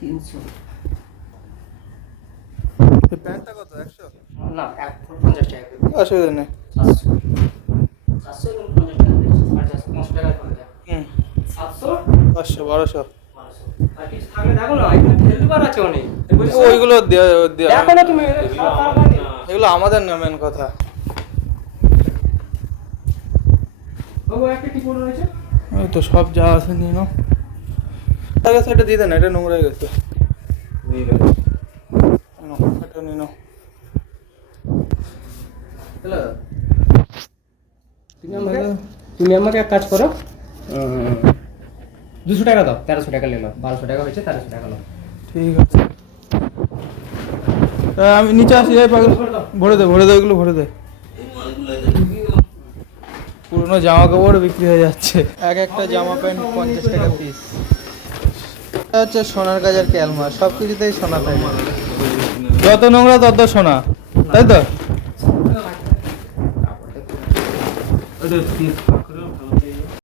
300 এই প্যান্টটা কত 100? না 150 টাকা অসুবিধা নেই। 700 700 এবং 50 টাকা দিচ্ছি 450 টাকা করে দেয় 700 500 1200 আর কিছু থাকলে দেখো না এখানে ফেলবার আছে অনেক ওইগুলো দেখো না তুমি এগুলো আমাদের না মেন কথা। বাবু একটা কি পড়ে রয়েছে এই তো সব যা আছে নিয়ে নাও। আগে সেটা দিয়ে দেন, এটা নোংরা হয়ে গেছে। নাও, এটা নিয়ে নাও। হ্যালো তুমি আমাকে এক কাজ করো 200 টাকা দাও 1300 টাকা নিলাম 1200 টাকা হয়েছে 1300 টাকা নাও ঠিক আছে। আমি নিচে আসি, যাই পাগল। ভরে দে এগুলো ভরে দে। পুরোনো জামা কাপড় বিক্রি হয়ে যাচ্ছে। একটা জামা প্যান্ট 50 টাকা পিস। এটা হচ্ছে সোনার কাজের ক্যালমা, সব কিছুতেই সোনা থাকে। যত নোংরা তত সোনা, তাই তো?